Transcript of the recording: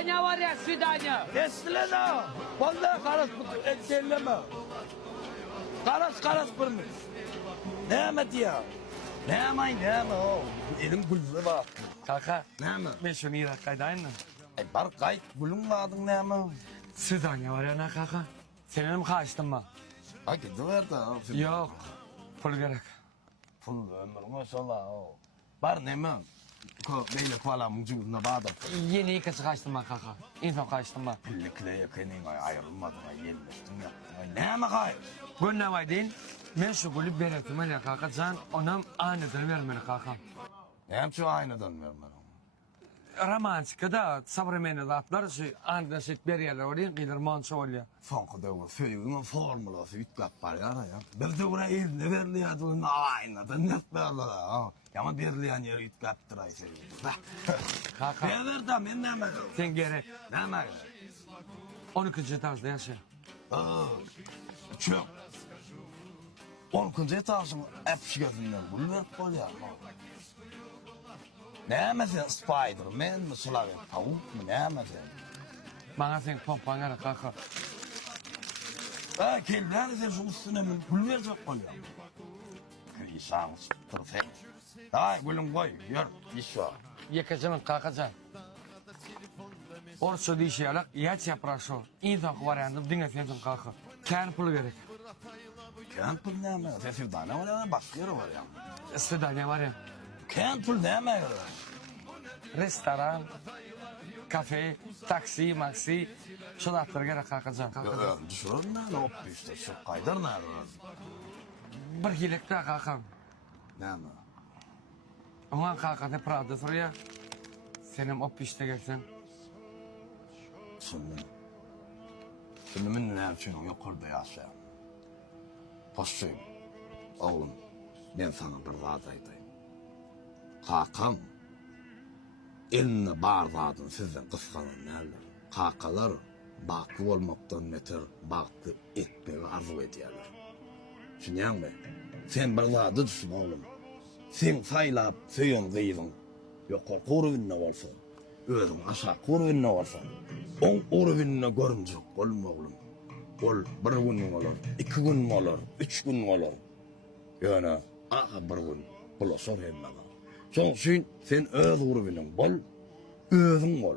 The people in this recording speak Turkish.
Swidanya var ya, swidanya. Eslena. Vallahi karas elleme. Karas burnu. Ne mi ya? Ne mi o? Elim gülü var. Kaka, Ne mi? ben şunu iyi dakikaydayım mı? Bar kayıt gülün vardı ne mi? Swidanya var ya ne kaka? Senin mi kaçtın mı? Ay gidiver da. Yok, pul gerek. Pul ömrüne sola o. Bar ne mi? Ko beyle kuala mucubuna bağdım. Yeni ikisi kaçtın mı kaka? İnsan kaçtın mı? Birlikle yakının ayrılmadın yerleştin yaptın. Ne mi kayıt? Gün ne var değil? Ben şu gülü beretime ya kaka. Can onam aniden vermeli kaka. Ne yapıyor aynadan vermem. Romantika da sabremeni atlar şu aniden süt beriyorlar oraya gelir manço oluyor. Fonku da o föyünün formulası ütkap var ya. Bir de buraya eline verliyordu onun aynadan net verdiler. Ama berliyan yeri ütkaptır ay seviyor. Kaka. Ben verdim ben ne mi? Sen gerek. Ne mi? 12. etajda yaşa. Çok. 12. etajın hep gözünden bulver kol ya. Ne mi sen Spider-Man mi Slavik tavuk mu ne mi sen? Bana sen pompan ara kaka. Keller sen şu üstüne mi bulver kol ya. Krisan perfect. Ay gülüm koy yürü iş var. Yekacının kakacan. Orço dişi alak yaç yapraşo. İnsan variandım dinle sensin kaka. Kendi pulu gerek. Kent pul ne mi? Sen sevdane var ya başka yeri var ya. Swidanya var ya. Kent pul ne mi? Restoran, kafe, taksi, maksi. Şu datları gerek kakacan. Düşürün ne hop işte şu kaydar ne var? Bir hilekte kakam. Ne mi? Ona kakada Prada soruyor. Senin o pişte gelsen. Şimdi ne yapıyorsun yukarıda yaşa. Poşçuyum. Oğlum ben sana bir zat aytayım. Kakam eline bardadın sizden kıskanan neler. Kakalar baklı olmaktan neter baklı etmeyi arzu ediyorlar. Şunyan mı? Sen bir zatı düşün oğlum. Sen saylap söyün kıydın. Yok korvinne olsun. Özün aşağı korvinne olsun. On korvinne görümcük olma oğlum. Ol bir gün olur, 2 gün olur, 3 gün olur. Yani aha bir gün bulaşır hemmeden. Son sen öz korvinin bol, özün ol.